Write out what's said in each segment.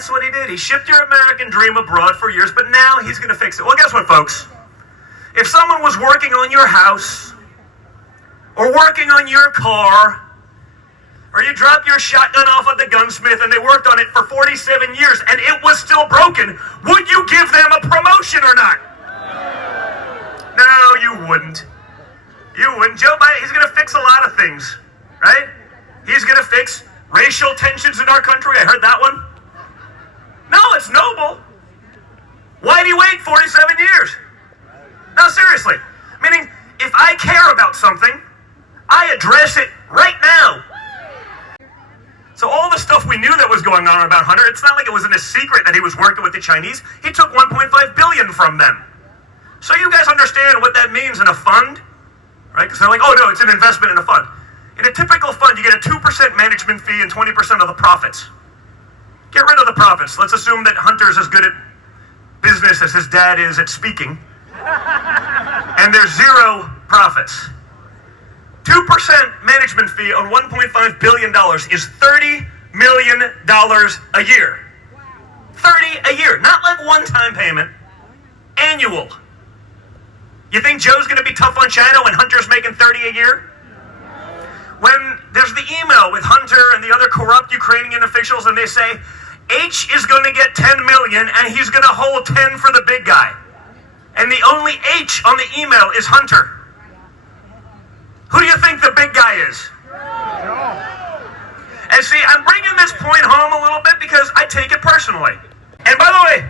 That's what he did. He shipped your American dream abroad for years, but now he's going to fix it. Well, guess what, folks? If someone was working on your house, or working on your car, or you dropped your shotgun off at the gunsmith and they worked on it for 47 years and it was still broken, would you give them a promotion or not? No, you wouldn't. You wouldn't. Joe Biden, he's going to fix a lot of things, right? He's going to fix racial tensions in our country. I heard that one. No, it's noble. Why do you wait 47 years? No, seriously. Meaning, if I care about something, I address it right now. So all the stuff we knew that was going on about Hunter, it's not like it wasn't a secret that he was working with the Chinese. He took $1.5 billion from them. So you guys understand what that means in a fund? Right? Because they're like, oh no, it's an investment in a fund. In a typical fund, you get a 2% management fee and 20% of the profits. Get rid of the profits. Let's assume that Hunter's as good at business as his dad is at speaking. And there's zero profits. 2% management fee on $1.5 billion is $30 million a year. 30 a year. Not like one-time payment. Annual. You think Joe's going to be tough on China when Hunter's making 30 a year? When there's the email with Hunter and the other corrupt Ukrainian officials and they say, H is going to get 10 million and he's going to hold 10 for the big guy. And the only H on the email is Hunter. Who do you think the big guy is? And see, I'm bringing this point home a little bit because I take it personally. And by the way,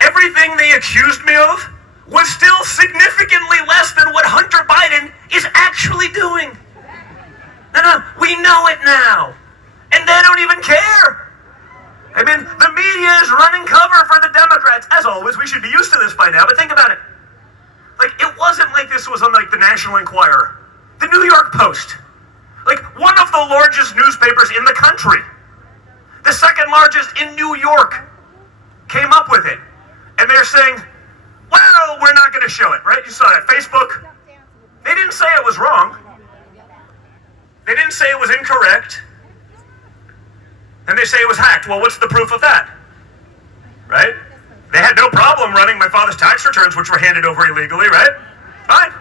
everything they accused me of was still significantly less than what Hunter Biden is actually doing. No, we know it now. And they don't even care. I mean, the media is running cover for the Democrats. As always, we should be used to this by now, but think about it. Like, it wasn't like this was on, like, the National Enquirer. The New York Post. Like, one of the largest newspapers in the country. The second largest in New York came up with it. And they're saying, well, we're not going to show it, right? You saw that. Facebook. They didn't say it was wrong. They didn't say it was incorrect. And they say it was hacked. Well, what's the proof of that? Right? They had no problem running my father's tax returns, which were handed over illegally, right? Fine.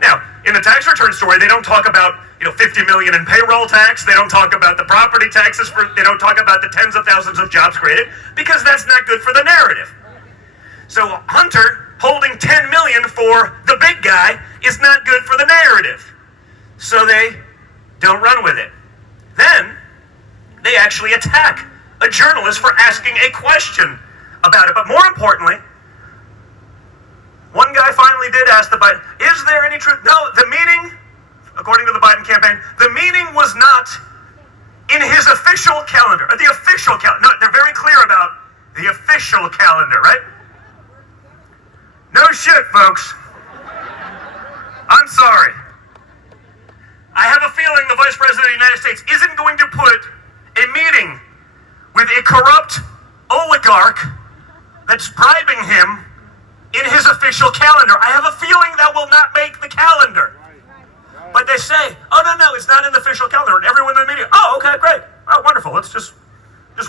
Now, in the tax return story, they don't talk about, $50 million in payroll tax. They don't talk about the property taxes. They don't talk about the tens of thousands of jobs created, because that's not good for the narrative. So Hunter holding 10 million for the big guy is not good for the narrative. So they don't run with it. Then they actually attack a journalist for asking a question about it. But more importantly, one guy finally did ask the Biden, is there any truth? No, the meeting, according to the Biden campaign, the meeting was not in his official calendar. Or the official calendar. No, they're very clear about the official calendar, right? No shit, folks. I'm sorry. I have a feeling the Vice President of the United States isn't going to put a meeting with a corrupt oligarch that's bribing him in his official calendar. I have a feeling that will not make the calendar. But they say, oh, no, it's not in the official calendar. And everyone in the media, oh, okay, great. Oh, wonderful. Let's just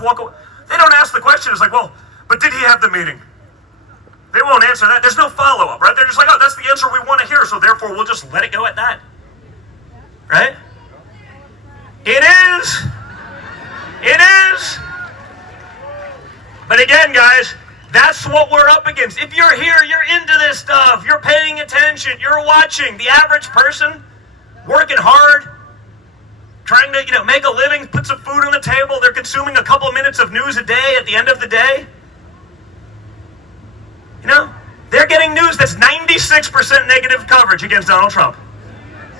walk away. They don't ask the question. It's like, well, but did he have the meeting? They won't answer that. There's no follow-up, right? They're just like, oh, that's the answer we want to hear, so therefore we'll just let it go at that. Right? It is. It is. But again, guys, that's what we're up against. If you're here, you're into this stuff, you're paying attention, you're watching. The average person working hard, trying to, make a living, put some food on the table, they're consuming a couple minutes of news a day at the end of the day. They're getting news that's 96% negative coverage against Donald Trump.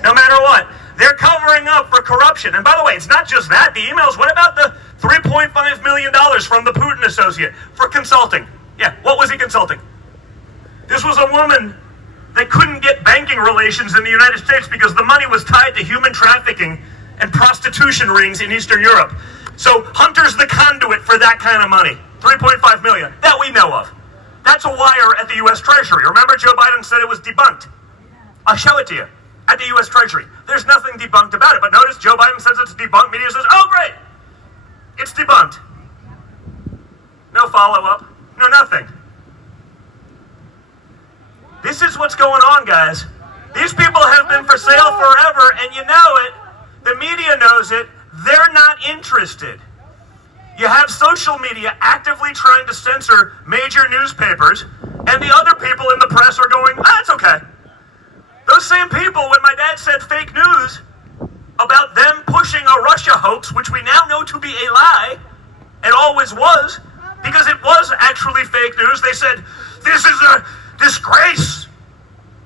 No matter what. They're covering up for corruption. And by the way, it's not just that. The emails, what about the $3.5 million from the Putin associate for consulting? Yeah, what was he consulting? This was a woman that couldn't get banking relations in the United States because the money was tied to human trafficking and prostitution rings in Eastern Europe. So Hunter's the conduit for that kind of money. $3.5 million. That we know of. That's a wire at the U.S. Treasury. Remember, Joe Biden said it was debunked. I'll show it to you. At the U.S. Treasury. There's nothing debunked about it. But notice Joe Biden says it's debunked. Media says, oh, great. It's debunked. follow-up, no nothing. This is what's going on, guys. These people have been for sale forever, and you know it. The media knows it. They're not interested. You have social media actively trying to censor major newspapers, and the other people in the press are going, it's okay. Those same people, when my dad said fake news about them pushing a Russia hoax, which we now know to be a lie, and always was, because it was actually fake news, they said, this is a disgrace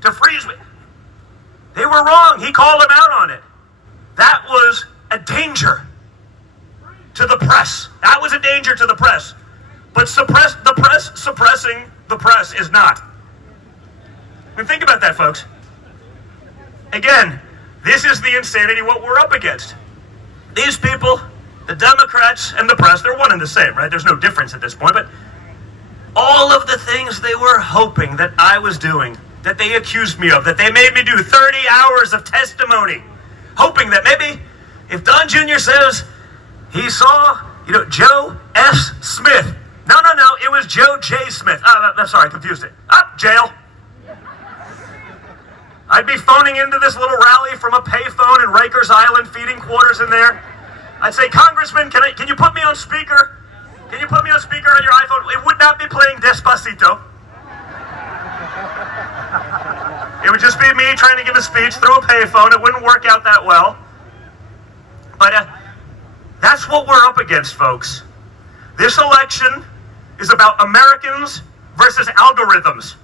to freeze. They were wrong. He called them out on it. That was a danger to the press. That was a danger to the press. But suppressing the press is not. I mean, think about that, folks. Again, this is the insanity what we're up against. These people, the Democrats and the press, they're one and the same, right? There's no difference at this point, but all of the things they were hoping that I was doing, that they accused me of, that they made me do 30 hours of testimony, hoping that maybe if Don Jr. says he saw, Joe S. Smith. No, it was Joe J. Smith. I'm sorry, I confused it. Jail. I'd be phoning into this little rally from a payphone in Rikers Island, feeding quarters in there. I'd say, Congressman, can you put me on speaker? Can you put me on speaker on your iPhone? It would not be playing Despacito. It would just be me trying to give a speech through a payphone. It wouldn't work out that well. But that's what we're up against, folks. This election is about Americans versus algorithms.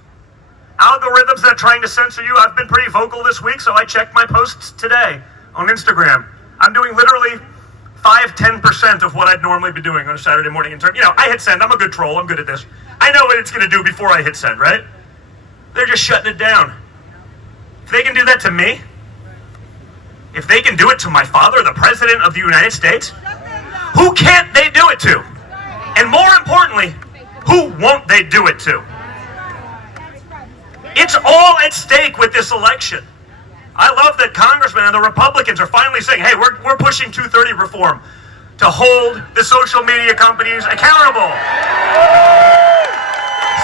Algorithms that are trying to censor you. I've been pretty vocal this week, so I checked my posts today on Instagram. I'm doing literally 5-10% of what I'd normally be doing on a Saturday morning. I hit send. I'm a good troll. I'm good at this. I know what it's going to do before I hit send, right? They're just shutting it down. If they can do that to me, if they can do it to my father, the President of the United States, who can't they do it to? And more importantly, who won't they do it to? It's all at stake with this election. I love that Congressmen and the Republicans are finally saying, hey, we're pushing 230 reform to hold the social media companies accountable.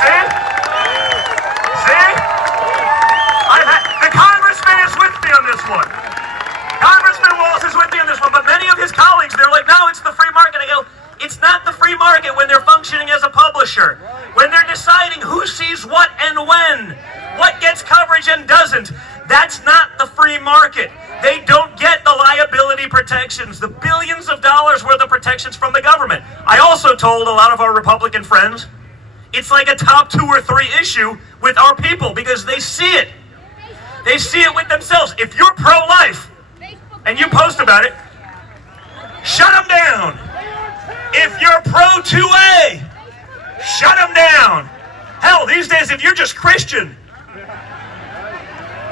See? The Congressman is with me on this one. Congressman Walz is with me on this one, but many of his colleagues, they're like, no, it's the free market. I go, it's not the free market when they're functioning as a publisher, when they're deciding who sees what and when, what gets coverage and doesn't. That's not the free market. They don't get the liability protections, the billions of dollars worth of protections from the government. I also told a lot of our Republican friends, it's like a top 2 or 3 issue with our people because they see it. They see it with themselves. If you're pro-life and you post about it, shut them down. If you're pro-2A, shut them down. Hell, these days, if you're just Christian,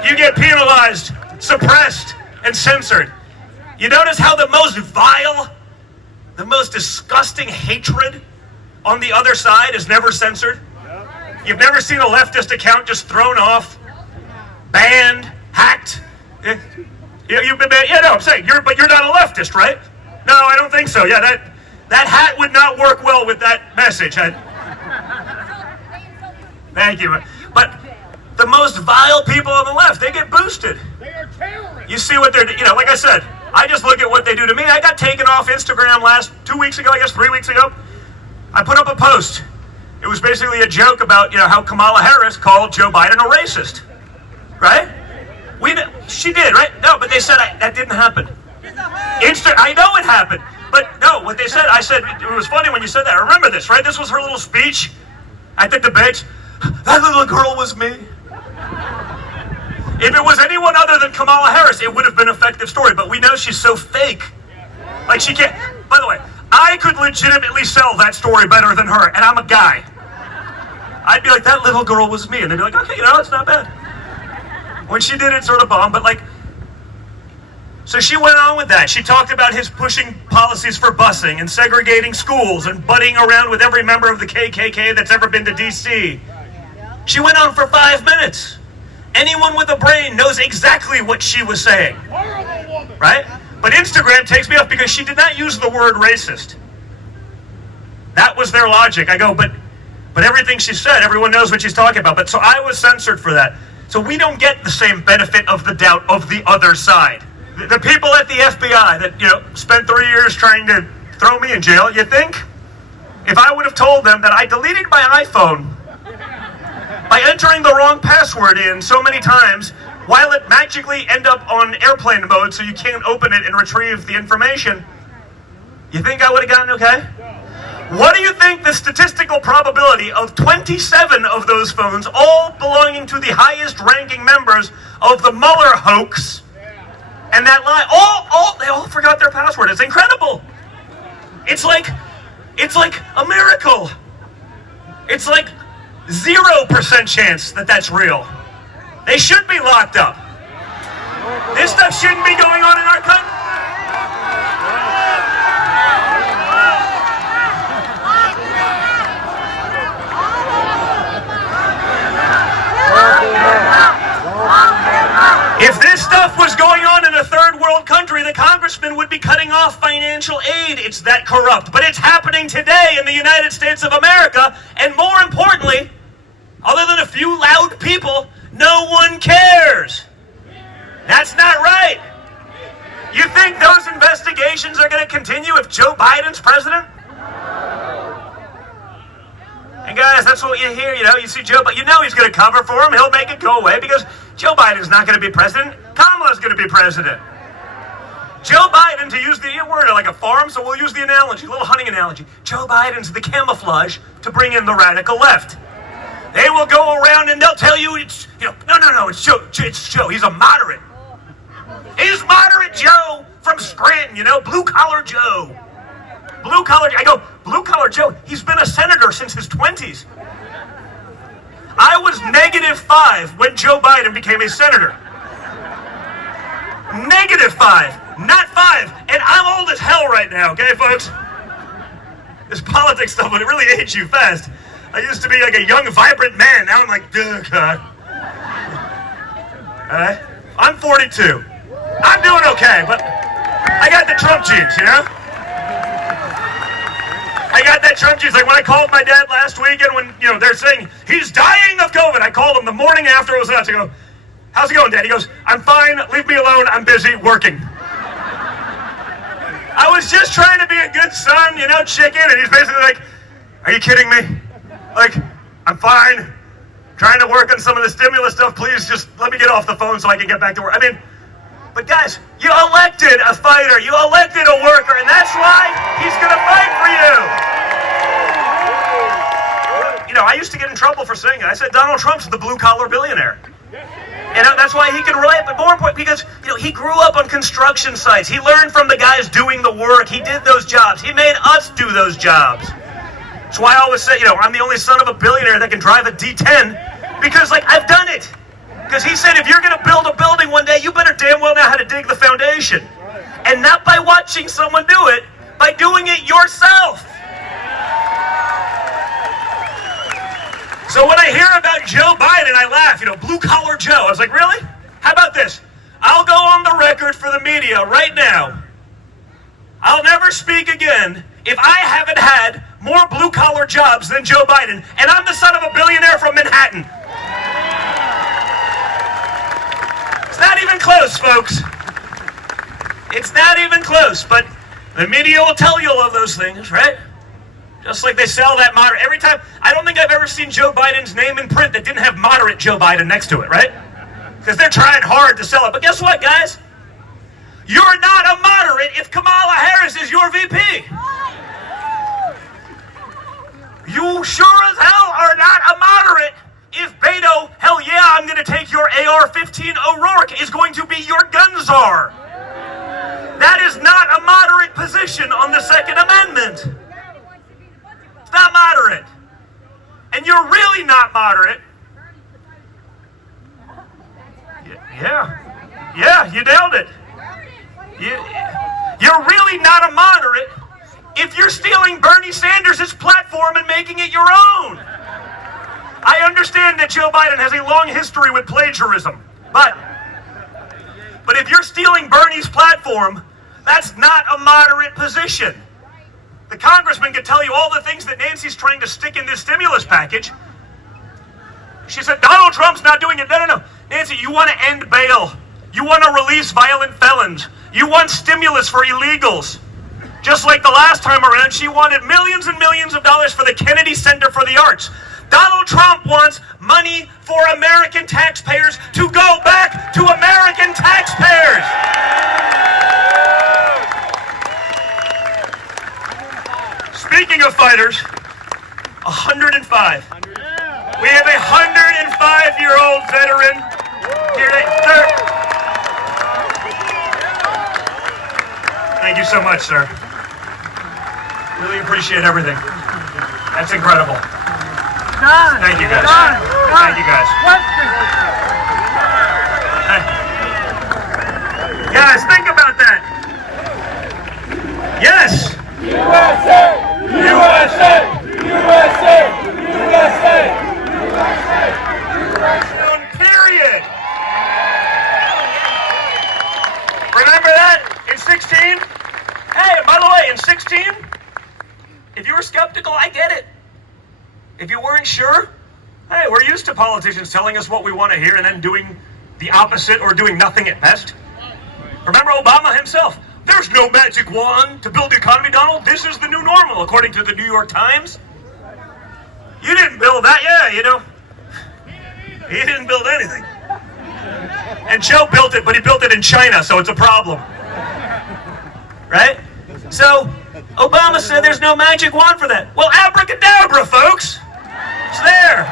you get penalized, suppressed, and censored. You notice how the most vile, the most disgusting hatred on the other side is never censored? You've never seen a leftist account just thrown off, banned, hacked? You've been banned? Yeah, no, I'm saying, but you're not a leftist, right? No, I don't think so. Yeah, that hat would not work well with that message. Thank you. But the most vile people on the left, they get boosted. They are terrorists. You see what they're, like I said, I just look at what they do to me. I got taken off Instagram 2 weeks ago, 3 weeks ago. I put up a post. It was basically a joke about, how Kamala Harris called Joe Biden a racist. Right? She did, right? No, but they said that didn't happen. I know it happened. But no, what they said, I said, it was funny when you said that. I remember this, right? This was her little speech at the debate. That little girl was me. If it was anyone other than Kamala Harris, it would have been an effective story. But we know she's so fake. Like she can't. By the way, I could legitimately sell that story better than her, and I'm a guy. I'd be like, that little girl was me. And they'd be like, okay, it's not bad. When she did it, sort of bombed, but so she went on with that. She talked about his pushing policies for busing and segregating schools and buddying around with every member of the KKK that's ever been to D.C. She went on for 5 minutes. Anyone with a brain knows exactly what she was saying. Horrible woman. Right? But Instagram takes me off because she did not use the word racist. That was their logic. I go, but everything she said, everyone knows what she's talking about. But so I was censored for that. So we don't get the same benefit of the doubt of the other side. The people at the FBI that, spent 3 years trying to throw me in jail, you think? If I would have told them that I deleted my iPhone by entering the wrong password in so many times, while it magically end up on airplane mode so you can't open it and retrieve the information, you think I would have gotten okay? What do you think the statistical probability of 27 of those phones, all belonging to the highest ranking members of the Mueller hoax, and that lie, they all forgot their password. It's incredible. It's like a miracle. It's like 0% chance that that's real. They should be locked up. This stuff shouldn't be going on in our country. If this stuff was going on in a third world country, the congressman would be cutting off financial aid. It's that corrupt. But it's happening today in the United States of America, and more importantly, other than a few loud people, no one cares. That's not right. You think those investigations are going to continue if Joe Biden's president? And guys, that's what you hear, you see Joe, but he's going to cover for him. He'll make it go away because Joe Biden's not going to be president. Kamala's going to be president. Joe Biden, to use we're like a farm, so we'll use the analogy, a little hunting analogy. Joe Biden's the camouflage to bring in the radical left. They will go around and they'll tell you it's, no, it's Joe. He's a moderate. He's moderate Joe from Scranton, blue-collar Joe. I go, blue-collar Joe, he's been a senator since his 20s. I was -5 when Joe Biden became a senator. -5, not 5. And I'm old as hell right now, okay, folks? This politics stuff would really age you fast. I used to be like a young, vibrant man. Now I'm like, ugh, God. All right? I'm 42. I'm doing okay, but I got the Trump genes, I got that Trump genes. Like when I called my dad last weekend when, they're saying he's dying of COVID. I called him the morning after it was announced. I go, how's it going, Dad? He goes, I'm fine. Leave me alone. I'm busy working. I was just trying to be a good son, chicken. And he's basically like, are you kidding me? Like, I'm fine. Trying to work on some of the stimulus stuff. Please just let me get off the phone so I can get back to work. But guys, you elected a fighter. You elected a worker. And that's why he's going to fight for you. I used to get in trouble for saying it. I said Donald Trump's the blue-collar billionaire. And that's why he can relate. But more important, because, he grew up on construction sites. He learned from the guys doing the work. He did those jobs. He made us do those jobs. That's why I always say, I'm the only son of a billionaire that can drive a D10 because, I've done it. Because he said, if you're going to build a building one day, you better damn well know how to dig the foundation. And not by watching someone do it, by doing it yourself. So when I hear about Joe Biden, I laugh, blue-collar Joe. I was like, really? How about this? I'll go on the record for the media right now. I'll never speak again if I haven't had more blue-collar jobs than Joe Biden, and I'm the son of a billionaire from Manhattan. It's not even close, folks. It's not even close, but the media will tell you all of those things, right? Just like they sell that moderate. Every time, I don't think I've ever seen Joe Biden's name in print that didn't have moderate Joe Biden next to it, right? Because they're trying hard to sell it. But guess what, guys? You're not a moderate if Kamala Harris is your VP. You sure as hell are not a moderate if Beto, hell yeah, I'm going to take your AR-15 O'Rourke, is going to be your gun czar. That is not a moderate position on the Second Amendment. It's not moderate. And you're really not moderate. Yeah, you nailed it. You're really not a moderate if you're stealing Bernie Sanders' platform and making it your own. I understand that Joe Biden has a long history with plagiarism, but if you're stealing Bernie's platform, that's not a moderate position. The congressman could tell you all the things that Nancy's trying to stick in this stimulus package. She said, Donald Trump's not doing it. No. Nancy, you want to end bail. You want to release violent felons. You want stimulus for illegals. Just like the last time around, she wanted millions and millions of dollars for the Kennedy Center for the Arts. Donald Trump wants money for American taxpayers to go back to American taxpayers. Speaking of fighters, 105. We have a 105-year-old veteran here. Thank you so much, sir. Really appreciate everything. That's incredible. Thank you, guys. Thank you, guys. Guys, think about that. Yes. USA! USA! USA! USA! Period. Remember that in 16? Hey, by the way, in 16, if you were skeptical, I get it. If you weren't sure, hey, we're used to politicians telling us what we want to hear and then doing the opposite or doing nothing at best. Remember Obama himself. There's no magic wand to build the economy, Donald. This is the new normal, according to the New York Times. You didn't build that, He didn't build anything. And Joe built it, but he built it in China, so it's a problem. Right? So, Obama said there's no magic wand for that. Well, abracadabra, folks. It's there.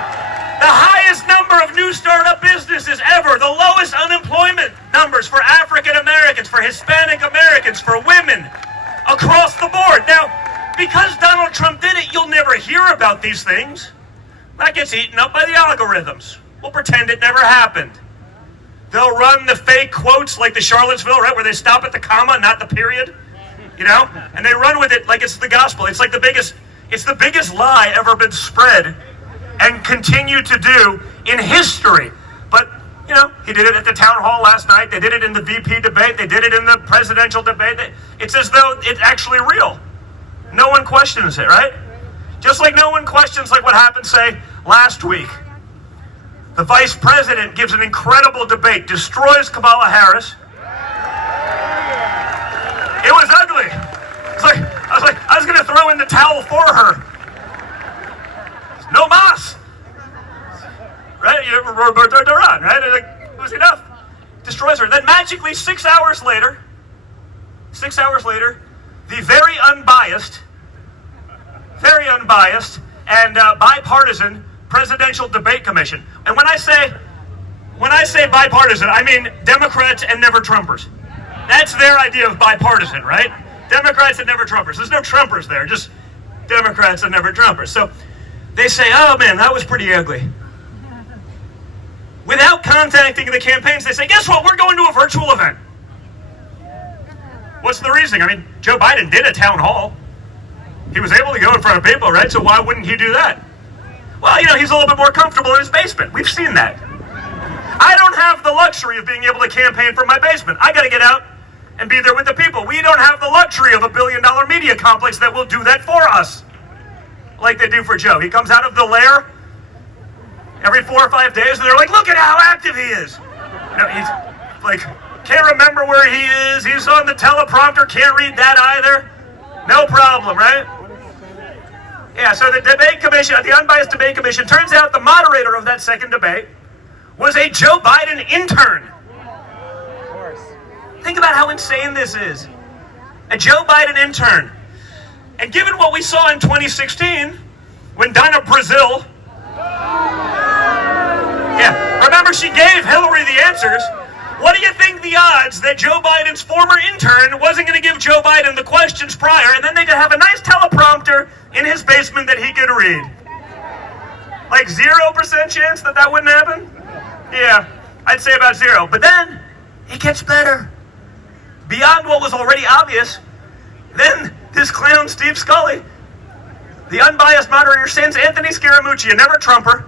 The highest number of new startup businesses ever. The lowest unemployment numbers for African Americans, for Hispanic Americans, for women, across the board. Now, because Donald Trump did it, you'll never hear about these things. That gets eaten up by the algorithms. We'll pretend it never happened. They'll run the fake quotes like the Charlottesville, right, where they stop at the comma, not the period. And they run with it like it's the gospel. It's like the biggest lie ever been spread and continue to do in history. But, he did it at the town hall last night. They did it in the VP debate. They did it in the presidential debate. It's as though it's actually real. No one questions it, right? Just like no one questions like what happened, say, last week. The vice president gives an incredible debate, destroys Kamala Harris. It was ugly. I was going to throw in the towel for her. No mas. Right? Roberto Duran, right? It was enough. Destroys her. Then magically, 6 hours later, the very unbiased and bipartisan Presidential Debate Commission. And when I say bipartisan, I mean Democrats and never Trumpers. That's their idea of bipartisan, right? Democrats and never Trumpers. There's no Trumpers there, just Democrats and never Trumpers. So they say, oh man, that was pretty ugly. Without contacting the campaigns, they say, guess what? We're going to a virtual event. What's the reasoning? I mean, Joe Biden did a town hall. He was able to go in front of people, right? So why wouldn't he do that? Well, he's a little bit more comfortable in his basement. We've seen that. I don't have the luxury of being able to campaign from my basement. I got to get out and be there with the people. We don't have the luxury of $1 billion media complex that will do that for us, like they do for Joe. He comes out of the lair every 4 or 5 days, and they're like, look at how active he is. He's like, can't remember where he is. He's on the teleprompter, can't read that either. No problem, right? Yeah, so the debate commission, the unbiased debate commission, turns out the moderator of that second debate was a Joe Biden intern. Think about how insane this is. A Joe Biden intern. And given what we saw in 2016, when Donna Brazile, remember she gave Hillary the answers. What do you think the odds that Joe Biden's former intern wasn't going to give Joe Biden the questions prior, and then they could have a nice teleprompter in his basement that he could read? Like 0% chance that wouldn't happen? Yeah, I'd say about 0. But then, it gets better. Beyond what was already obvious, then this clown Steve Scully, the unbiased moderator, sends Anthony Scaramucci, a never Trumper,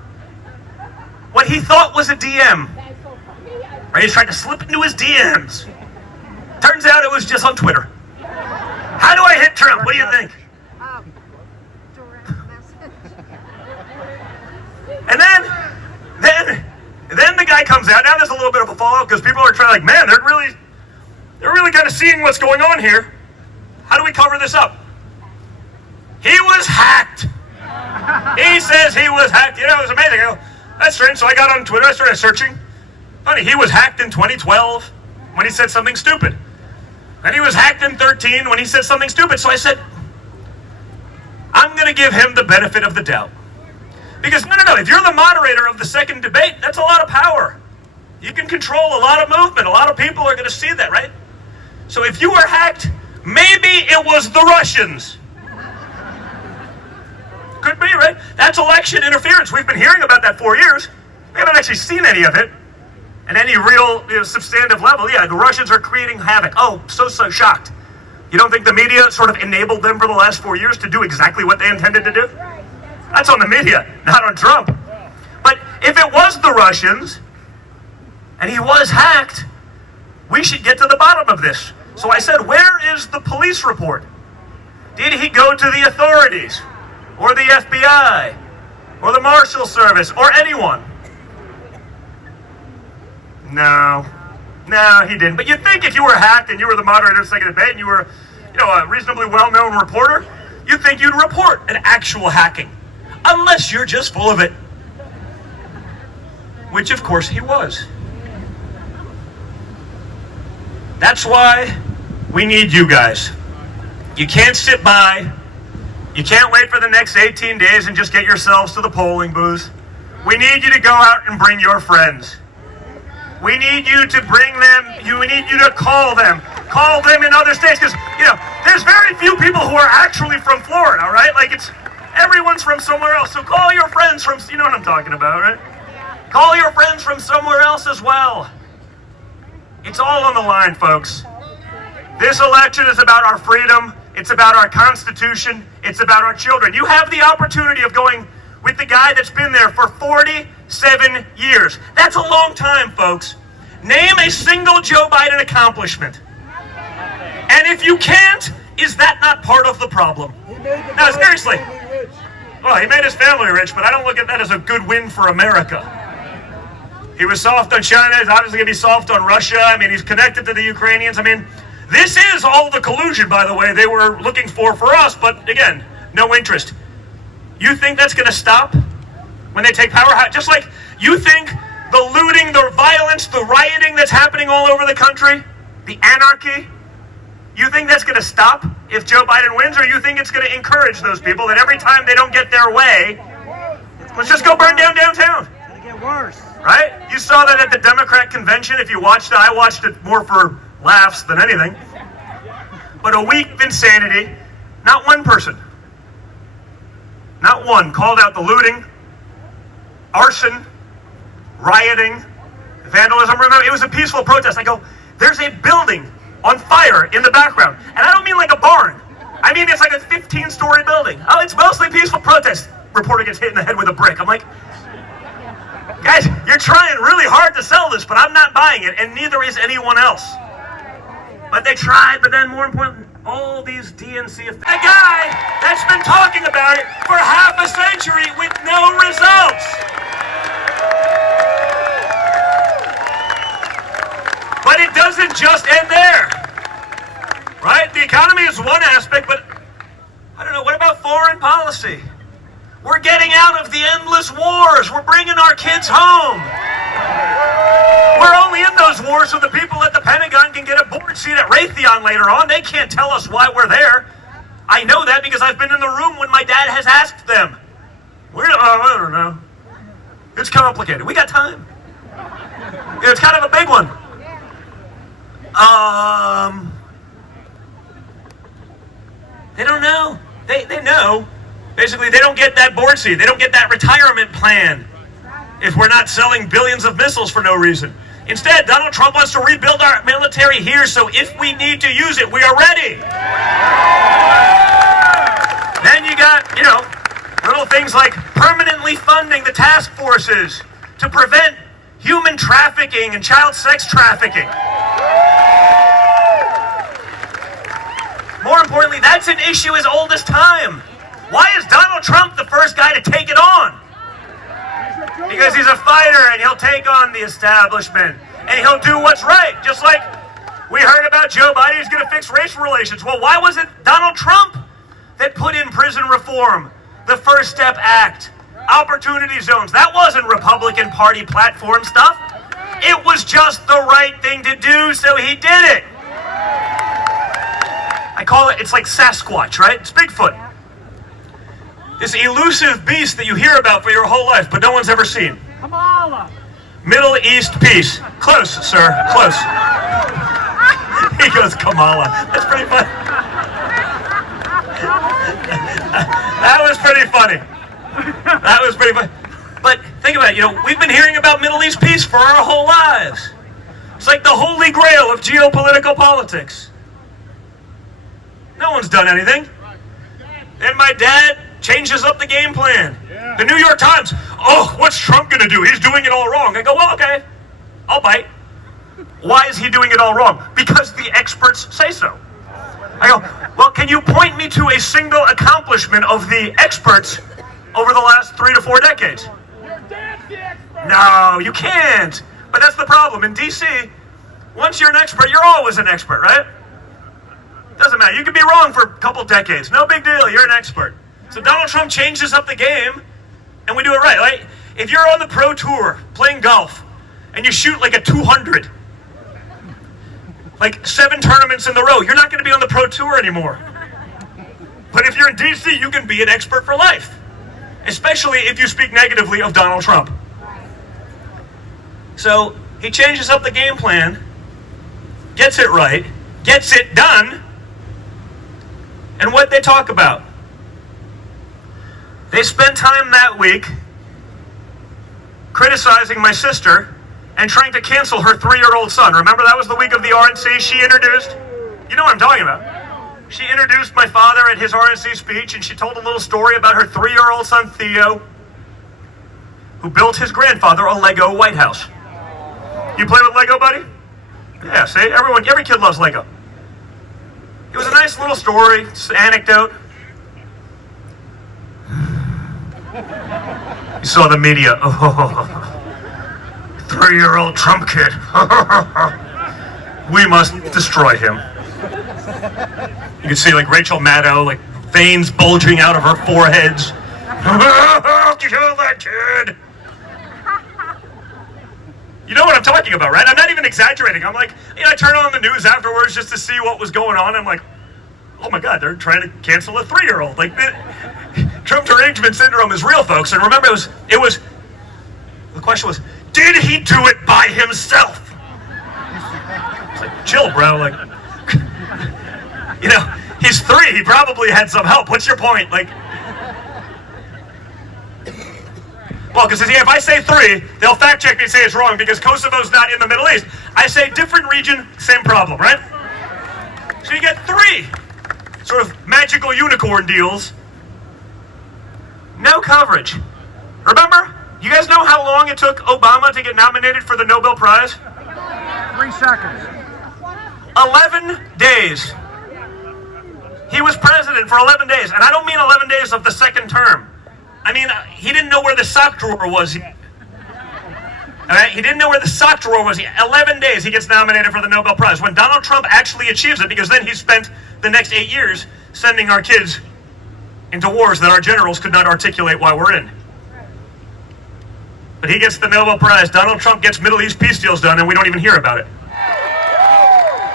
what he thought was a DM. Right? He's trying to slip into his DMs. Turns out it was just on Twitter. How do I hit Trump? What do you think? now there's a little bit of a fallout because people are trying, like, man, they're really kind of seeing what's going on here. How do we cover this up? He was hacked. He says he was hacked. You know, it was amazing. I go, that's strange. So I got on Twitter. I started searching. Funny, he was hacked in 2012 when he said something stupid. And he was hacked in 2013 when he said something stupid. So I said, I'm going to give him the benefit of the doubt. Because, no, if you're the moderator of the second debate, that's a lot of power. You can control a lot of movement. A lot of people are going to see that, right? So if you were hacked, maybe it was the Russians. Could be, right? That's election interference. We've been hearing about that for years. We haven't actually seen any of it at any real substantive level. Yeah, the Russians are creating havoc. Oh, so shocked. You don't think the media sort of enabled them for the last 4 years to do exactly what they intended to do? That's on the media, not on Trump. But if it was the Russians, and he was hacked, we should get to the bottom of this. So I said, where is the police report? Did he go to the authorities? Or the FBI? Or the Marshal Service? Or anyone? No, he didn't. But you'd think if you were hacked and you were the moderator of the second debate and you were, a reasonably well-known reporter, you'd think you'd report an actual hacking. Unless you're just full of it. Which, of course, he was. That's why we need you guys. You can't sit by. You can't wait for the next 18 days and just get yourselves to the polling booth. We need you to go out and bring your friends. We need you to bring them, we need you to call them in other states, because, there's very few people who are actually from Florida, right? Like, everyone's from somewhere else, so call your friends from, you know what I'm talking about, right? Call your friends from somewhere else as well. It's all on the line, folks. This election is about our freedom, it's about our Constitution, it's about our children. You have the opportunity of going with the guy that's been there for 47 years. That's a long time, folks. Name a single Joe Biden accomplishment. And if you can't, is that not part of the problem? Now, seriously. Well, he made his family rich, but I don't look at that as a good win for America. He was soft on China. He's obviously going to be soft on Russia. I mean, he's connected to the Ukrainians. I mean, this is all the collusion, by the way, they were looking for us. But again, no interest. You think that's going to stop when they take power? Just like you think the looting, the violence, the rioting that's happening all over the country, the anarchy, you think that's going to stop if Joe Biden wins, or you think it's going to encourage those people that every time they don't get their way, let's just go burn down downtown? It's going to get worse. Right? You saw that at the Democrat convention. If you watched it, I watched it more for laughs than anything. But a week of insanity, not one person, not one, called out the looting, arson, rioting, vandalism. Remember, it was a peaceful protest. I go, there's a building on fire in the background. And I don't mean like a barn. I mean, it's like a 15-story building. Oh, it's mostly peaceful protest. Reporter gets hit in the head with a brick. I'm like, guys, you're trying really hard to sell this, but I'm not buying it, and neither is anyone else. But they tried, but then more important, all these DNC effects. A guy that's been talking about it for half a century with no results. But it doesn't just end there, right? The economy is one aspect, but I don't know, what about foreign policy? We're getting out of the endless wars. We're bringing our kids home. We're only in those wars so the people at the Pentagon can get a board seat at Raytheon later on. They can't tell us why we're there. I know that because I've been in the room when my dad has asked them. I don't know. It's complicated. We got time. It's kind of a big one. They don't know. They know. Basically, they don't get that board seat. They don't get that retirement plan if we're not selling billions of missiles for no reason. Instead, Donald Trump wants to rebuild our military here, so if we need to use it, we are ready. Then you got, little things like permanently funding the task forces to prevent human trafficking and child sex trafficking. More importantly, that's an issue as old as time. Why is Donald Trump the first guy to take it on? Because he's a fighter and he'll take on the establishment and he'll do what's right. Just like we heard about Joe Biden, he's going to fix racial relations. Well, why was it Donald Trump that put in prison reform, the First Step Act, opportunity zones? That wasn't Republican Party platform stuff. It was just the right thing to do, so he did it. I call it, it's like Sasquatch, right? It's Bigfoot. This elusive beast that you hear about for your whole life, but no one's ever seen. Kamala. Middle East peace. Close, sir, close. He goes, Kamala. That's pretty funny. That was pretty funny. That was pretty funny. But think about it, we've been hearing about Middle East peace for our whole lives. It's like the holy grail of geopolitical politics. No one's done anything. Then my dad changes up the game plan. Yeah. The New York Times, oh, what's Trump going to do? He's doing it all wrong. I go, well, okay, I'll bite. Why is he doing it all wrong? Because the experts say so. I go, well, can you point me to a single accomplishment of the experts over the last 3 to 4 decades? You're damn the expert. No, you can't. But that's the problem. In D.C., once you're an expert, you're always an expert, right? Doesn't matter. You can be wrong for a couple decades. No big deal. You're an expert. So Donald Trump changes up the game, and we do it right, right? If you're on the pro tour playing golf, and you shoot like a 200, like 7 tournaments in the row, you're not going to be on the pro tour anymore. But if you're in D.C., you can be an expert for life, especially if you speak negatively of Donald Trump. So he changes up the game plan, gets it right, gets it done, and what they talk about? They spent time that week criticizing my sister and trying to cancel her 3-year-old son. Remember, that was the week of the RNC she introduced? You know what I'm talking about. She introduced my father at his RNC speech, and she told a little story about her 3-year-old son, Theo, who built his grandfather a Lego White House. You play with Lego, buddy? Yeah, see? Every kid loves Lego. It was a nice little story, it's an anecdote. You saw the media. Oh, 3-year-old Trump kid. We must destroy him. You can see like Rachel Maddow, like veins bulging out of her foreheads. Kill that kid. You know what I'm talking about, right? I'm not even exaggerating. I'm like, I turn on the news afterwards just to see what was going on. I'm like, oh my God, they're trying to cancel a 3-year-old. Like, Trump derangement syndrome is real, folks. And remember, the question was, did he do it by himself? It's like, chill, bro. Like, he's 3. He probably had some help. What's your point? Like, well, because if I say 3, they'll fact check me and say it's wrong because Kosovo's not in the Middle East. I say different region, same problem, right? So you get 3 sort of magical unicorn deals. No coverage. Remember? You guys know how long it took Obama to get nominated for the Nobel Prize? 3 seconds. 11 days. He was president for 11 days. And I don't mean 11 days of the second term. I mean, he didn't know where the sock drawer was yet. All right? He didn't know where the sock drawer was yet. 11 days he gets nominated for the Nobel Prize. When Donald Trump actually achieves it, because then he spent the next 8 years sending our kids into wars that our generals could not articulate why we're in. But he gets the Nobel Prize. Donald Trump gets Middle East peace deals done, and we don't even hear about it.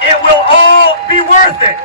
It will all be worth it.